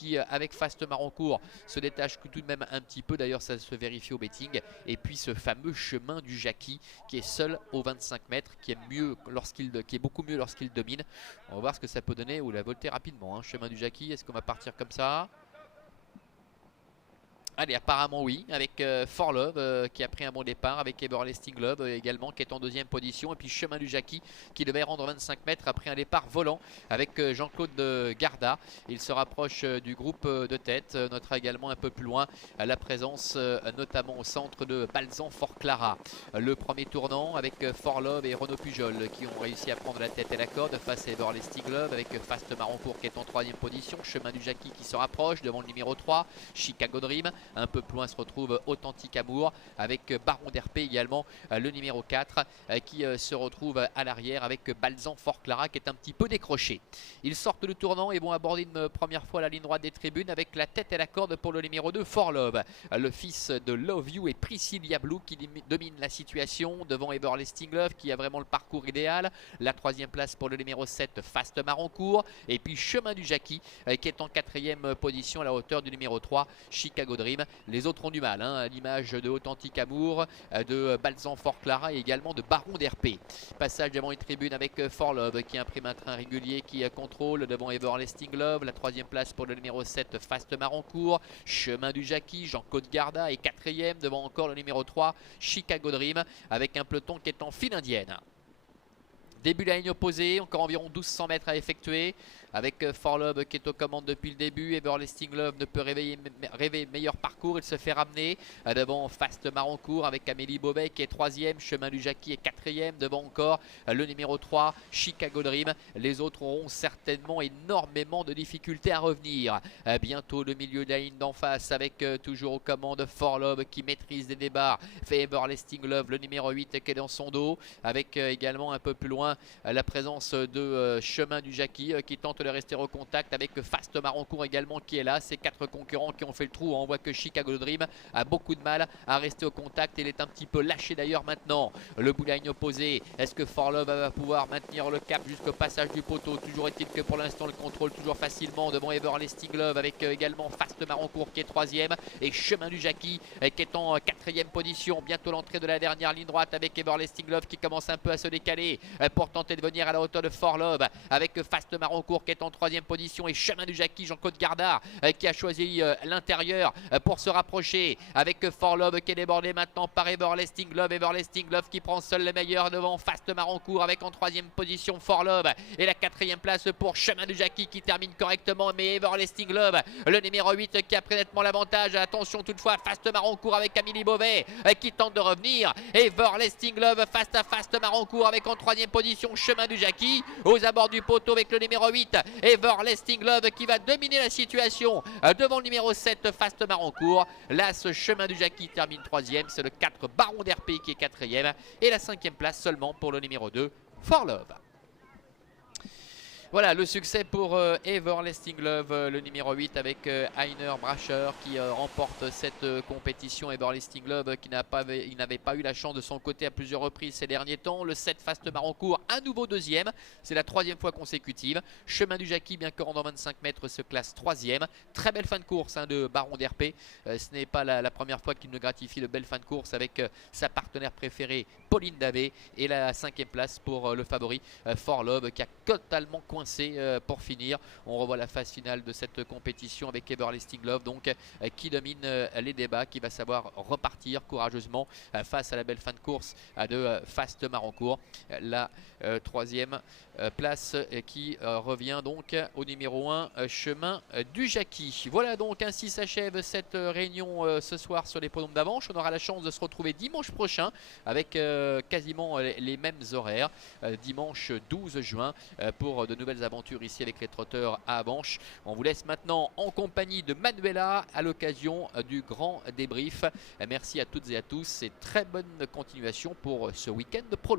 qui avec Fast Marancourt se détache tout de même un petit peu, d'ailleurs ça se vérifie au betting. Et puis ce fameux chemin du Jackie qui est seul aux 25 mètres, qui est beaucoup mieux lorsqu'il domine. On va voir ce que ça peut donner, ou la volter rapidement, hein. Chemin du Jackie, est-ce qu'on va partir comme ça? Allez, apparemment oui, avec For Love qui a pris un bon départ, avec Everlasting Love également qui est en deuxième position. Et puis Chemin du Jackie qui devait rendre 25 mètres après un départ volant avec Jean-Claude Garda. Il se rapproche du groupe de tête. Notera également un peu plus loin la présence notamment au centre de Balzan Fort Clara. Le premier tournant avec For Love et Renaud Pujol qui ont réussi à prendre la tête et la corde face à Everlasting Love, avec Fast Marancourt qui est en troisième position. Chemin du Jackie qui se rapproche devant le numéro 3, Chicago Dream. Un peu plus loin se retrouve Authentique Amour avec Baron d'RP également, le numéro 4 qui se retrouve à l'arrière avec Balzan Fort Clara qui est un petit peu décroché. Ils sortent le tournant et vont aborder une première fois la ligne droite des tribunes avec la tête et la corde pour le numéro 2, For Love, le fils de Love You et Priscilla Blue qui domine la situation devant Everlasting Love qui a vraiment le parcours idéal. La troisième place pour le numéro 7, Fast Marancourt, et puis Chemin du Jackie qui est en quatrième position à la hauteur du numéro 3, Chicago Dream. Les autres ont du mal, hein, à l'image de Authentique Amour, de Balzan Fort Clara et également de Baron d'RP. Passage devant les tribunes avec For Love qui imprime un train régulier, qui contrôle devant Everlasting Love. La troisième place pour le numéro 7, Fast Marancourt. Chemin du Jackie, Jean-Claude Garda est quatrième devant encore le numéro 3, Chicago Dream, avec un peloton qui est en file indienne. Début de la ligne opposée, encore environ 1200 mètres à effectuer, avec For Love qui est aux commandes depuis le début. Everlasting Love ne peut rêver meilleur parcours, il se fait ramener devant Fast Marancourt avec Amélie Beauvais qui est troisième, Chemin du Jackie est quatrième, devant encore le numéro 3, Chicago Dream. Les autres auront certainement énormément de difficultés à revenir. Bientôt le milieu de la ligne d'en face avec toujours aux commandes For Love qui maîtrise des débats, fait Everlasting Love, le numéro 8 qui est dans son dos, avec également un peu plus loin la présence de Chemin du Jackie qui tente de rester au contact avec Fast Marancourt également qui est là. Ces quatre concurrents qui ont fait le trou. On voit que Chicago Dream a beaucoup de mal à rester au contact. Il est un petit peu lâché d'ailleurs maintenant. Le bout de la ligne opposé. Est-ce que For Love va pouvoir maintenir le cap jusqu'au passage du poteau? Toujours est-il que pour l'instant le contrôle toujours facilement devant Everlasting Love, avec également Fast Marancourt qui est troisième et Chemin du Jackie qui est en quatrième position. Bientôt l'entrée de la dernière ligne droite avec Everlasting Love qui commence un peu à se décaler pour tenter de venir à la hauteur de For Love, avec Fast Marancourt qui est en troisième position et Chemin du Jackie, Jean-Claude Garda qui a choisi l'intérieur pour se rapprocher, avec For Love qui est débordé maintenant par Everlasting Love. Everlasting Love qui prend seul le meilleur devant Fast Marancourt, avec en troisième position For Love et la quatrième place pour Chemin du Jackie qui termine correctement, mais Everlasting Love, le numéro 8 qui a pris nettement l'avantage. Attention toutefois, Fast Marancourt avec Amélie Beauvais qui tente de revenir. Everlasting Love face à Fast Marancourt avec en troisième position Chemin du Jackie, aux abords du poteau avec le numéro 8 Everlasting Love qui va dominer la situation devant le numéro 7 Fast Marancourt. Là, ce Chemin du Jackie termine troisième, c'est le 4 Baron d'RP qui est quatrième, et la cinquième place seulement pour le numéro 2 For Love. Voilà le succès pour Everlasting Love, le numéro 8 avec Heiner Bracher qui remporte cette compétition. Everlasting Love qui n'avait pas eu la chance de son côté à plusieurs reprises ces derniers temps. Le 7 Fast Marancourt, un nouveau deuxième, c'est la troisième fois consécutive. Chemin du Jackie, bien que rendant 25 mètres, se classe troisième. Très belle fin de course de Baron d'RP. Ce n'est pas la première fois qu'il ne gratifie de belles fins de course avec sa partenaire préférée Pauline Davé. Et la cinquième place pour le favori For Love qui a totalement coincé pour finir. On revoit la phase finale de cette compétition avec Everlasting Love donc qui domine les débats, qui va savoir repartir courageusement face à la belle fin de course de Fast Marancourt. La troisième place qui revient donc au numéro 1 Chemin du Jackie. Voilà donc, ainsi s'achève cette réunion ce soir sur les pronoms d'Avanche. On aura la chance de se retrouver dimanche prochain avec quasiment les mêmes horaires, dimanche 12 juin pour de nouvelles aventures ici avec les trotteurs à Avanche. On vous laisse maintenant en compagnie de Manuela à l'occasion du grand débrief. Merci à toutes et à tous et très bonne continuation pour ce week-end prolongé.